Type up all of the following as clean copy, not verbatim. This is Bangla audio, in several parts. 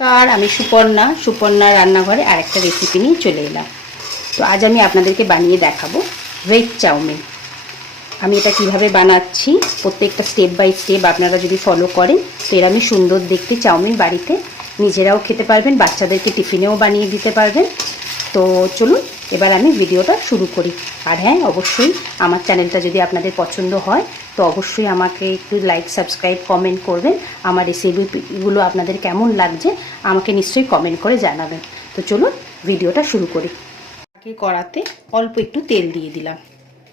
কার আমি সুপর্ণা রান্নাঘরে আরেকটা রেসিপি নিয়ে চলে এলাম। তো আজ আমি আপনাদেরকে বানিয়ে দেখাবো ভেজ চাউমিন। আমি এটা কিভাবে বানাচ্ছি প্রত্যেকটা স্টেপ বাই স্টেপ আপনারা যদি ফলো করেন তো এরকমই সুন্দর দেখতে চাউমিন বাড়িতে নিজেরাও খেতে পারবেন, বাচ্চাদেরকে টিফিনেও বানিয়ে দিতে পারবেন। তো চলুন এবার আমি ভিডিওটা শুরু করি। আর হ্যাঁ, অবশ্যই আমার চ্যানেলটা যদি আপনাদের পছন্দ হয় তো অবশ্যই আমাকে একটু লাইক, সাবস্ক্রাইব, কমেন্ট করবেন। আমার রেসিপিগুলো আপনাদের কেমন লাগছে আমাকে নিশ্চয়ই কমেন্ট করে জানাবেন। তো চলুন ভিডিওটা শুরু করি। আগে কড়াতে অল্প একটু তেল দিয়ে দিলাম,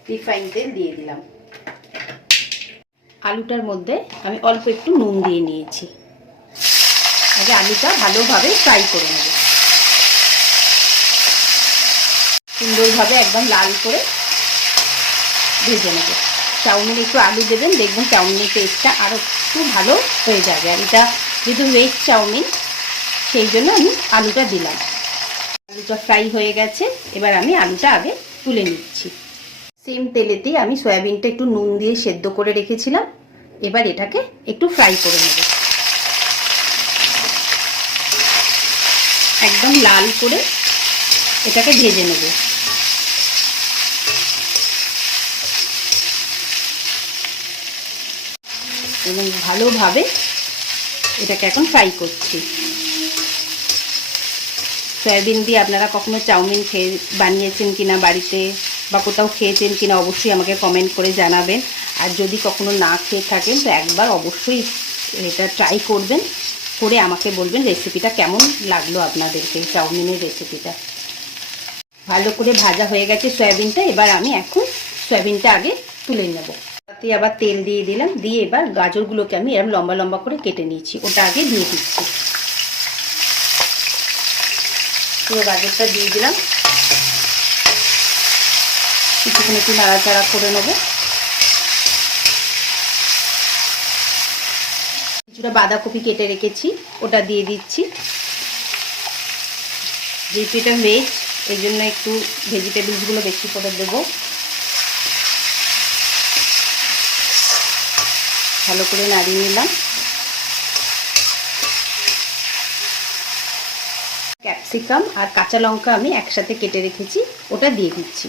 রিফাইন তেল দিয়ে দিলাম। আলুটার মধ্যে আমি অল্প একটু নুন দিয়ে নিয়েছি। আগে আলুটা ভালোভাবে ফ্রাই করে নেব, সুন্দরভাবে একদম লাল করে ভেজে নেব। চাউমিনে একটু আলু দেবেন, দেখবেন চাউমিনের টেস্টটা আরও একটু ভালো হয়ে যাবে। আর এটা যেহেতু ভেজ চাউমিন সেই জন্য আমি আলুটা দিলাম। আলুটা ফ্রাই হয়ে গেছে, এবার আমি আলুটা আগে তুলে নিচ্ছি। সেম তেলেতেই আমি সয়াবিনটা একটু নুন দিয়ে সেদ্ধ করে রেখেছিলাম। এবার এটাকে একটু ফ্রাই করে নেব, একদম লাল করে এটাকে ভেজে নেব। এবং ভালোভাবে এটাকে এখন ফ্রাই করছি। সয়াবিন দিয়ে আপনারা কখনো চাউমিন বানিয়েছেন কিনা বাড়িতে, বা কোথাও খেয়েছেন কিনা অবশ্যই আমাকে কমেন্ট করে জানাবেন। আর যদি কখনো না খেয়ে থাকেন তো একবার অবশ্যই এটা ট্রাই করবেন, করে আমাকে বলবেন রেসিপিটা কেমন লাগলো আপনাদেরকে। চাউমিনের রেসিপিটা ভালো করে ভাজা হয়ে গেছে সয়াবিনটা। এবার আমি এখন সয়াবিনটা আগে তুলে নেব। তাতে আবার তেল দিয়ে দিলাম, দিয়ে এবার গাজরগুলোকে আমি এরকম লম্বা লম্বা করে কেটে নিয়েছি, ওটা আগে দিয়ে দিচ্ছি। পুরো গাজরটা দিয়ে দিলাম, কিছুক্ষণ একটু নাড়াচাড়া করে নেবো। কিছুটা বাঁধাকপি কেটে রেখেছি, ওটা দিয়ে দিচ্ছি। যেহেতু এটা ভেজ এই জন্য একটু ভেজিটেবলসগুলো বেশি করে দেবো। ভালো করে নাড়িয়ে নিলাম। ক্যাপসিকাম আর কাঁচা লঙ্কা আমি একসাথে কেটে রেখেছি, ওটা দিয়ে দিচ্ছি।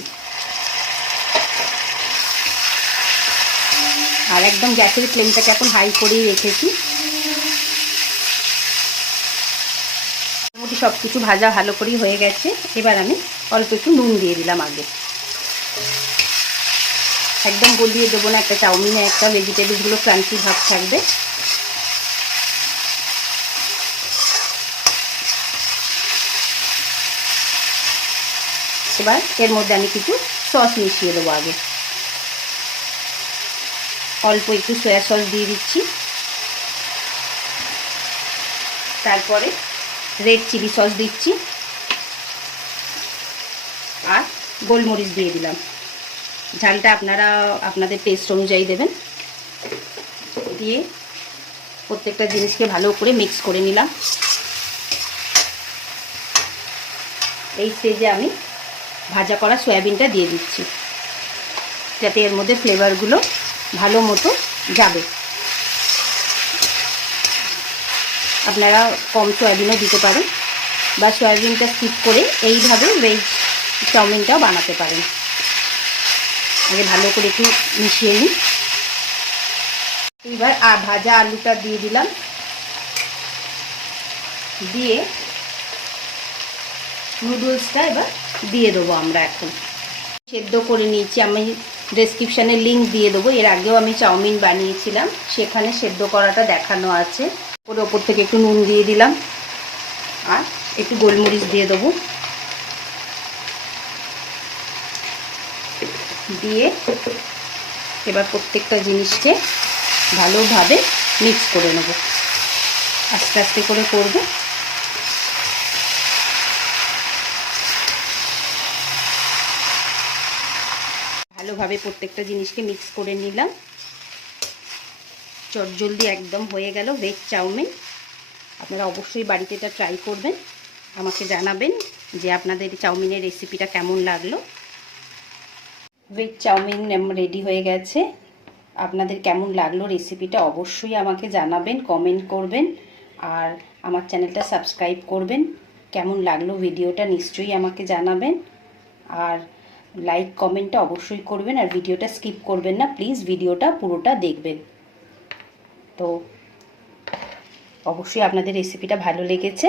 আর একদম গ্যাসের ফ্লেমটাকে এখন হাই করেই রেখেছি। মোটামুটি সব কিছু ভাজা ভালো করেই হয়ে গেছে। এবার আমি অল্প একটু নুন দিয়ে দিলাম আগে, একদম গলিয়ে দেবো না, একটা চাউমিনে একটা ভেজিটেবলসগুলো ক্রাঞ্চি ভাব থাকবে। এবার এর মধ্যে আমি কিছু সস মিশিয়ে দেবো। আগে অল্প একটু সয়া সস দিয়ে দিচ্ছি, তারপরে রেড চিলি সস দিচ্ছি, আর গোলমরিচ দিয়ে দিলাম। ঝালটা আপনারা আপনাদের টেস্ট অনুযায়ী দেবেন। দিয়ে প্রত্যেকটা জিনিসকে ভালো করে মিক্স করে নিলাম। এই স্টেজে আমি ভাজা করা সয়াবিনটা দিয়ে দিচ্ছি, যাতে এর মধ্যে ফ্লেভারগুলো ভালো মতো যাবে। আপনারা কম সয়াবিনও দিতে পারেন, বা সয়াবিনটা স্কিপ করে এইভাবে ভেজ চাউমিনটাও বানাতে পারেন। আগে ভালো করে একটু মিশিয়ে নিই। এবার ভাজা আলুটা দিয়ে দিলাম, দিয়ে নুডলসটা এবার দিয়ে দেবো আমরা। এখন সেদ্ধ করে নিয়েছি, আমি ডেসক্রিপশানে লিঙ্ক দিয়ে দেবো। এর আগেও আমি চাউমিন বানিয়েছিলাম, সেখানে সেদ্ধ করাটা দেখানো আছে। ওর ওপর থেকে একটু নুন দিয়ে দিলাম, আর একটু গোলমরিচ দিয়ে দেবো। দিয়ে এবার প্রত্যেকটা জিনিসকে ভালোভাবে মিক্স করে নেব। আস্তে আস্তে করে করব। ভালোভাবে প্রত্যেকটা জিনিসকে মিক্স করে নিলাম। চটজলদি একদম হয়ে গেল ভেজ চাউমিন। আপনারা অবশ্যই বাড়িতে এটা ট্রাই করবেন, আমাকে জানাবেন যে আপনাদের চাউমিনের রেসিপিটা কেমন লাগলো। ভেজ চাউমিন রেডি হয়ে গেছে। আপনাদের কেমন লাগলো রেসিপিটা অবশ্যই আমাকে জানাবেন, কমেন্ট করবেন। আর আমার চ্যানেলটা সাবস্ক্রাইব করবেন। কেমন লাগলো ভিডিওটা নিশ্চয়ই আমাকে জানাবেন, আর লাইক কমেন্টটা অবশ্যই করবেন, আর ভিডিওটা স্কিপ করবেন না প্লিজ, ভিডিওটা পুরোটা দেখবেন। তো অবশ্যই আপনাদের রেসিপিটা ভালো লেগেছে।